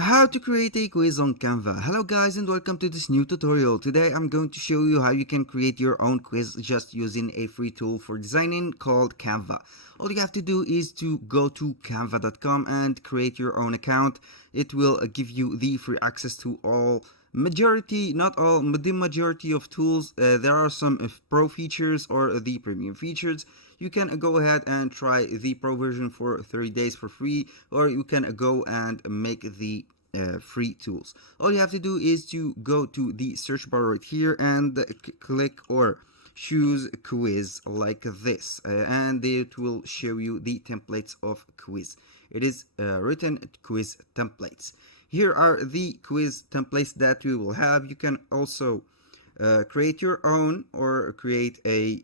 How to create a quiz on Canva. Hello guys and welcome to this new tutorial. Today I'm going to show you how you can create your own quiz just using a free tool for designing called Canva. All you have to do is to go to canva.com and create your own account. It will give you the free access to all not all, but the majority of tools. There are some pro features or the premium features. You can go ahead and try the pro version for 30 days for free, or you can go and make the free tools. All you have to do is to go to the search bar right here and click or choose quiz like this, and it will show you the templates of quiz. It is written quiz templates. Here are the quiz templates that we will have. You can also create your own or create a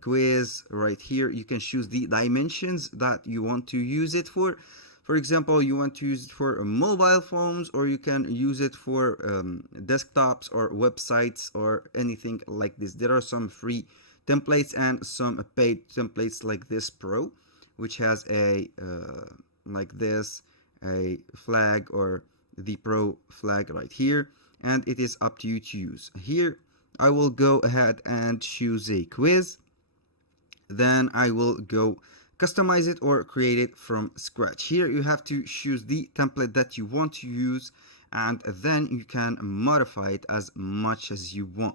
quiz right here. You can choose the dimensions that you want to use it for. For example, you want to use it for mobile phones, or you can use it for desktops or websites or anything like this. There are some free templates and some paid templates like this Pro, which has a like this, a flag or the Pro flag right here, and it is up to you to use. Here I will go ahead and choose a quiz. Then I will go customize it or create it from scratch. Here you have to choose the template that you want to use, and then you can modify it as much as you want.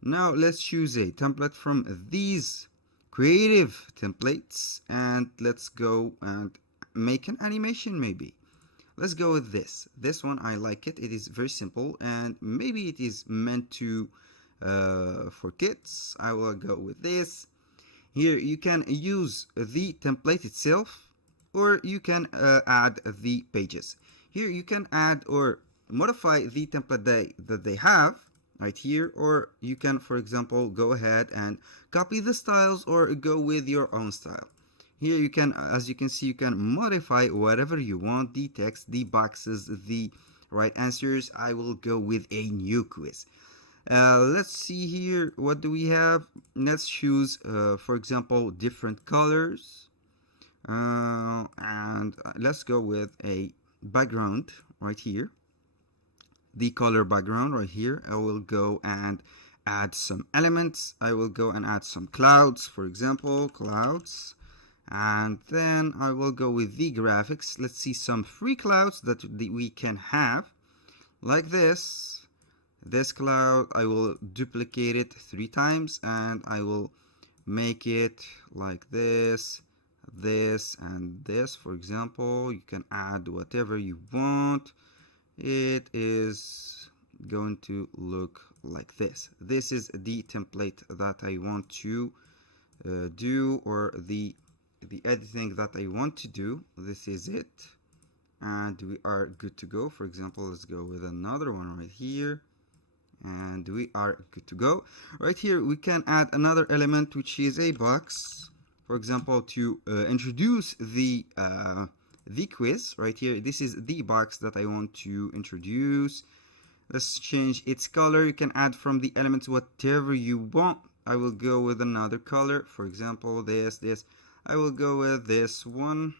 Now let's choose a template from these creative templates, and let's go and make an animation. Maybe let's go with this one. I like it. It is very simple, and maybe it is meant to for kids. I will go with this. Here you can use the template itself, or you can add the pages. Here you can add or modify the template that they have right here, or you can, for example, go ahead and copy the styles or go with your own style. Here you can, as you can see, you can modify whatever you want, the text, the boxes, the right answers. I will go with a new quiz. Let's see here, what do we have? Let's choose for example different colors, and let's go with a background right here, the color background right here. I will go and add some elements. I will go and add some clouds, for example clouds, and then I will go with the graphics. Let's see some free clouds that we can have, like this cloud. I will duplicate it 3 times, and I will make it like this, and this. For example, you can add whatever you want. It is going to look like this. This is the template that I want to do, or the editing that I want to do. This is it, and we are good to go. For example, let's go with another one right here, and we are good to go. Right here we can add another element, which is a box, for example, to introduce the quiz. Right here, this is the box that I want to introduce. Let's change its color. You can add from the elements whatever you want. I will go with another color, for example this. I will go with this one.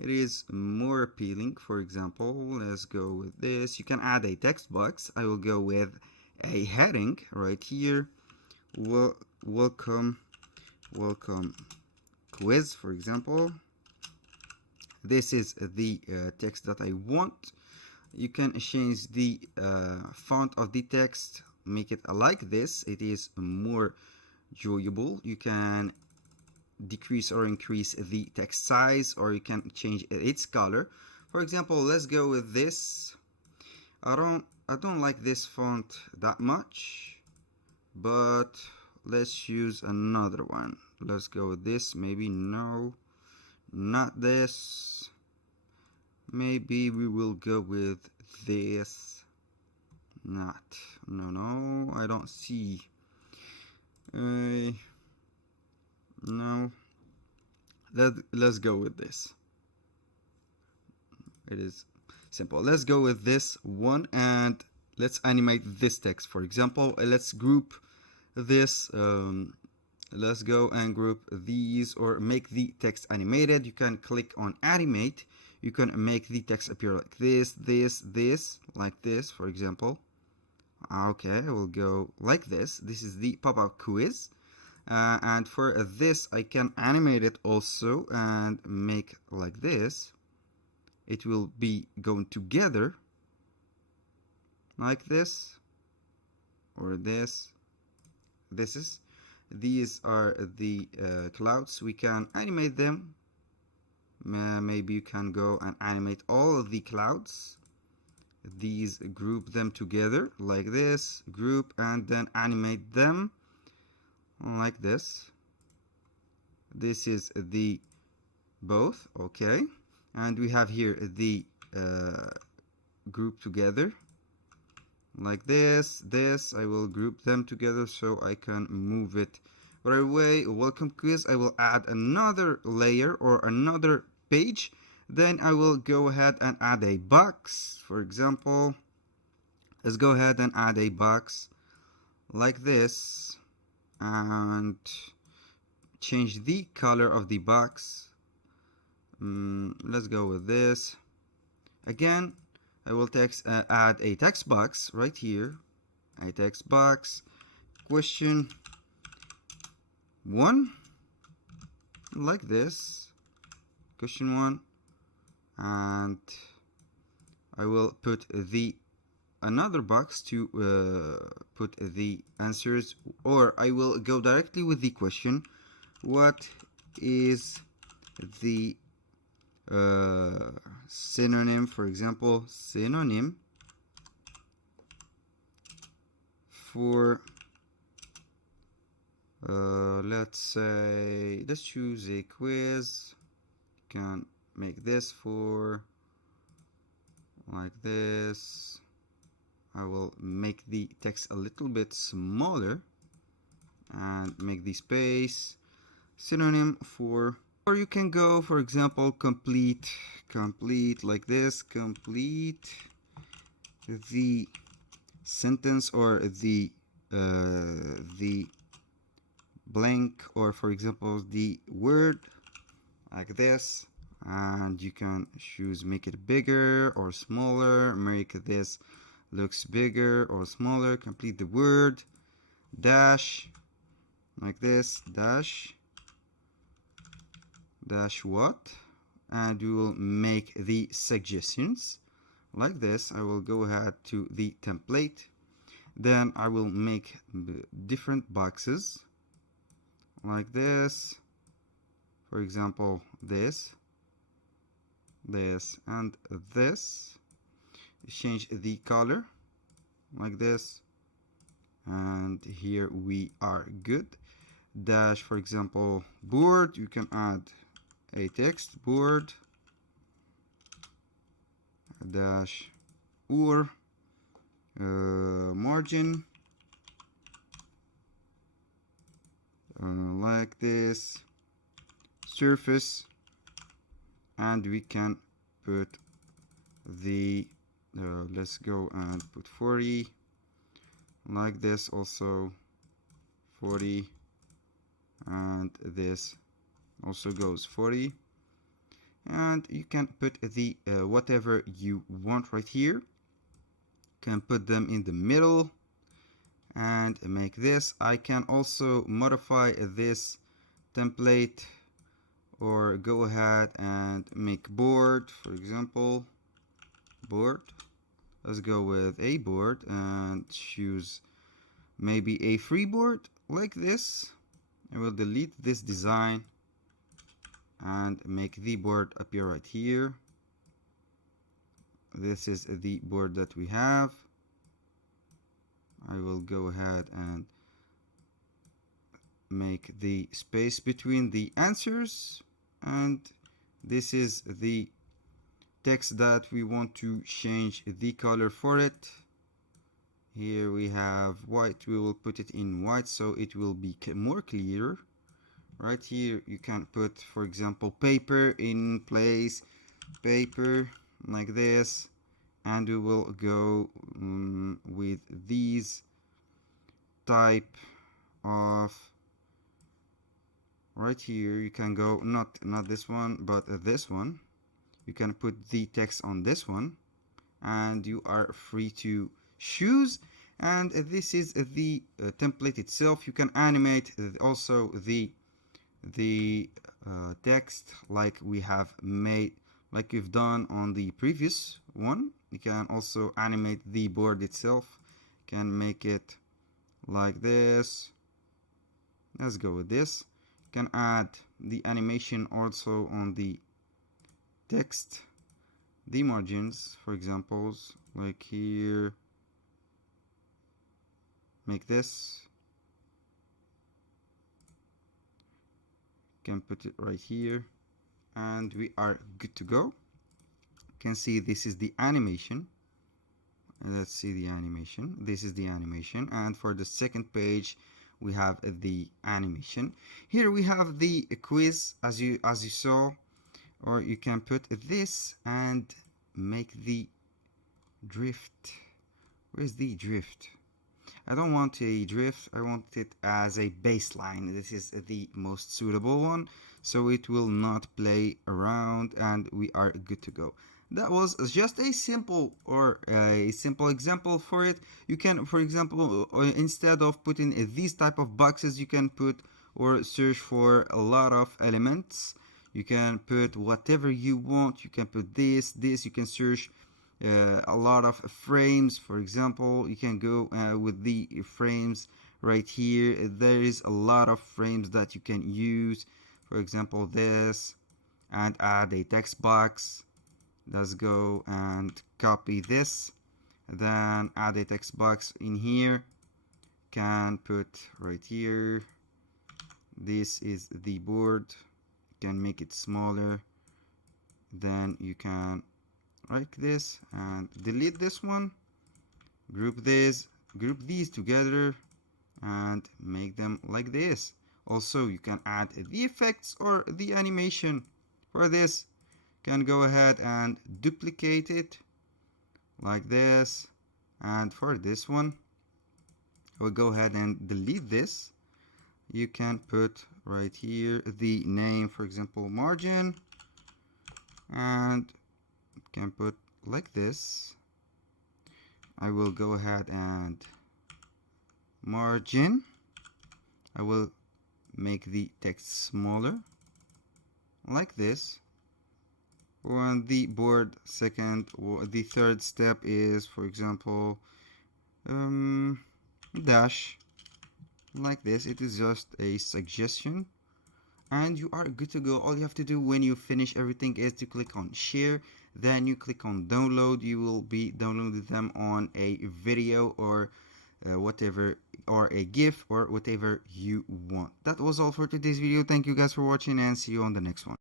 It is more appealing. For example, let's go with this. You can add a text box. I will go with a heading right here. Welcome quiz, for example. This is the text that I want. You can change the font of the text, make it like this. It is more enjoyable. You can decrease or increase the text size, or you can change its color. For example, let's go with this. I don't like this font that much, but let's use another one. Let's go with this. Maybe no, not this. Maybe we will go with this. No, I don't see. No, let's go with this. It is simple. Let's go with this one, and let's animate this text. For example, let's group this. Let's go and group these, or make the text animated. You can click on animate. you can make the text appear like this, like this, for example. Okay, I will go like this. This is the pop-up quiz. And for this, I can animate it also and make like this. It will be going together like this, or this. These are the clouds. We can animate them. Maybe you can go and animate all of the clouds. These, group them together like this, group, and then animate them like this. This is the both. Okay, and we have here the group together like this. I will group them together so I can move it right away. Welcome quiz. I will add another layer or another page. Then I will go ahead and add a box. For example, let's go ahead and add a box like this and change the color of the box. Let's go with this. Again, I will add a text box right here. A text box, question 1, like this, question 1, and I will put the another box to put the answers, or I will go directly with the question. What is the synonym, for example, synonym for let's say, let's choose a quiz. You can make this for like this. I will make the text a little bit smaller and make the space. Synonym for, or you can go, for example, complete like this, complete the sentence, or the blank, or for example the word like this. And you can choose make it bigger or smaller, make this looks bigger or smaller. Complete the word, dash like this, dash what, and we will make the suggestions like this. I will go ahead to the template, then I will make different boxes like this. For example, this and this. Change the color like this, and here we are good. Dash, for example, board, you can add a text, board dash, or margin like this, surface, and we can put the let's go and put 40 like this, also 40, and this also goes 40, and you can put the whatever you want right here. Can put them in the middle and make this. I can also modify this template, or go ahead and make board, for example, board. Let's go with a board and choose maybe a free board like this. I will delete this design and make the board appear right here. This is the board that we have. I will go ahead and make the space between the answers, and this is the text that we want to change the color for it. Here we have white. We will put it in white so it will be more clear. Right here you can put, for example, paper in place, paper like this, and we will go with these type of, right here you can go not this one but this one. you can put the text on this one, and you are free to choose. And this is the template itself. You can animate also the text like we have made, like we've done on the previous one. You can also animate the board itself. You can make it like this. Let's go with this. You can add the animation also on the text, the margins, for examples, like here. Make this. You can put it right here, and we are good to go. You can see this is the animation. Let's see the animation. This is the animation, and for the second page we have the animation. Here we have the quiz as you saw, or you can put this and make the drift. Where's the drift? I don't want a drift, I want it as a baseline. This is the most suitable one, so it will not play around, and we are good to go. That was just a simple example for it. You can, for example, instead of putting these type of boxes, you can put or search for a lot of elements. You can put whatever you want. You can put this, you can search a lot of frames. For example, you can go with the frames right here. There is a lot of frames that you can use. For example, this, and add a text box. Let's go and copy this, then add a text box in here. Can put right here. This is the board. You can make it smaller. Then you can like this and delete this one. Group these together and make them like this. Also, you can add the effects or the animation for this. Can go ahead and duplicate it like this. And for this one, I will go ahead and delete this. You can put right here the name, for example, margin, and can put like this. I will go ahead and margin. I will make the text smaller like this. On the board, the third step is, for example, dash like this. It is just a suggestion, and you are good to go. All you have to do when you finish everything is to click on share, then you click on download. You will be downloading them on a video or whatever, or a GIF or whatever you want. That was all for today's video. Thank you guys for watching, and see you on the next one.